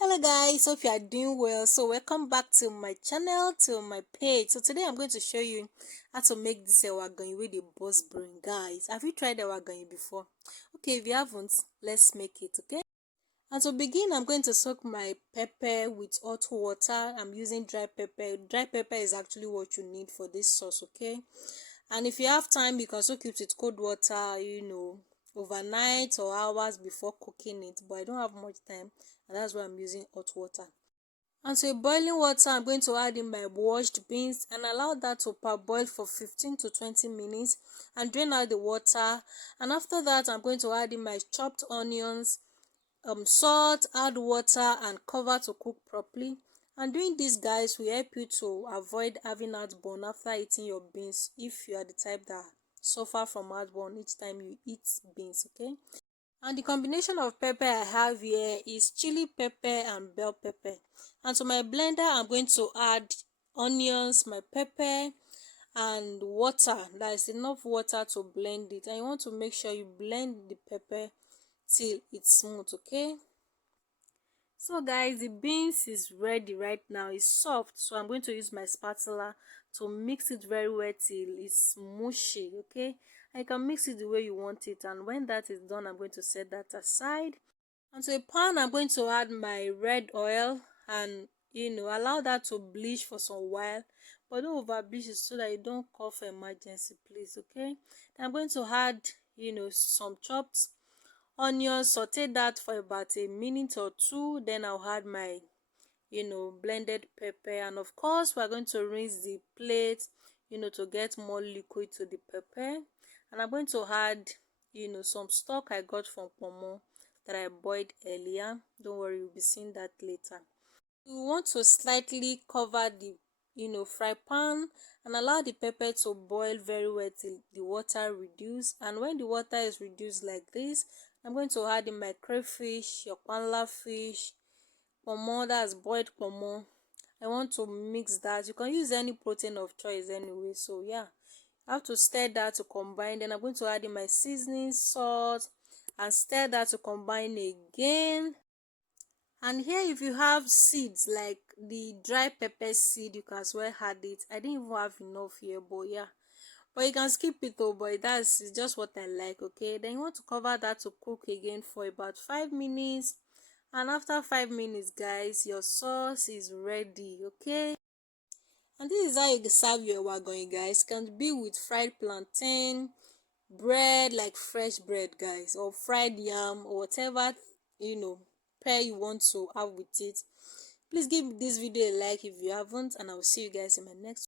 Hello guys, hope you are doing well. So welcome back to my channel, to my page. So today I'm going to show you how to make this Agoyin with the boss brain. Guys, have you tried Agoyin before? Okay, if you haven't, let's make it. Okay, and to begin, I'm going to soak my pepper with hot water. I'm using dry pepper. Dry pepper is actually what you need for this sauce. Okay, and if you have time, you can soak it with cold water, overnight or hours before cooking it. But I don't have much time, and that's why I'm using hot water. And to boiling water, I'm going to add in my washed beans and allow that to parboil for 15 to 20 minutes and drain out the water. And after that, I'm going to add in my chopped onions, salt, add water and cover to cook properly. And doing this, guys, will help you to avoid having heartburn after eating your beans if you are the type that suffer from heartburn each time you eat beans. Okay, and the combination of pepper I have here is chili pepper and bell pepper. And to my blender, I'm going to add onions, my pepper, and water. That is enough water to blend it. And you want to make sure you blend the pepper till it's smooth. Okay, so guys, the beans is ready right now. It's soft, so I'm going to use my spatula to mix it very well till it's mushy. Okay, and you can mix it the way you want it, and when that is done, I'm going to set that aside. And to a pan, I'm going to add my red oil and allow that to bleach for some while, but don't over bleach it so that you don't call for emergency, please. Okay, then I'm going to add some chopped onions, saute that for about a minute or two. Then I'll add my blended pepper, and of course we're going to rinse the plate to get more liquid to the pepper. And I'm going to add some stock I got from pomo that I boiled earlier. Don't worry, you'll be seeing that later. You want to slightly cover the fry pan and allow the pepper to boil very well till the water reduce. And when the water is reduced like this, I'm going to add in my crayfish, your kwanla fish, pomo, that's boiled pomo. I want to mix that. You can use any protein of choice anyway, so yeah, I have to stir that to combine. Then I'm going to add in my seasoning, salt, and stir that to combine again. And here, if you have seeds like the dry pepper seed, you can as well add it. I didn't even have enough here, but yeah, but you can skip it though, but that's just what I like. Okay, then you want to cover that to cook again for about 5 minutes. And after 5 minutes, guys, your sauce is ready. Okay, and this is how you serve your wagon, guys. It can be with fried plantain, bread, like fresh bread, guys, or fried yam, or whatever pair you want to have with it. Please give this video a like if you haven't, and I will see you guys in my next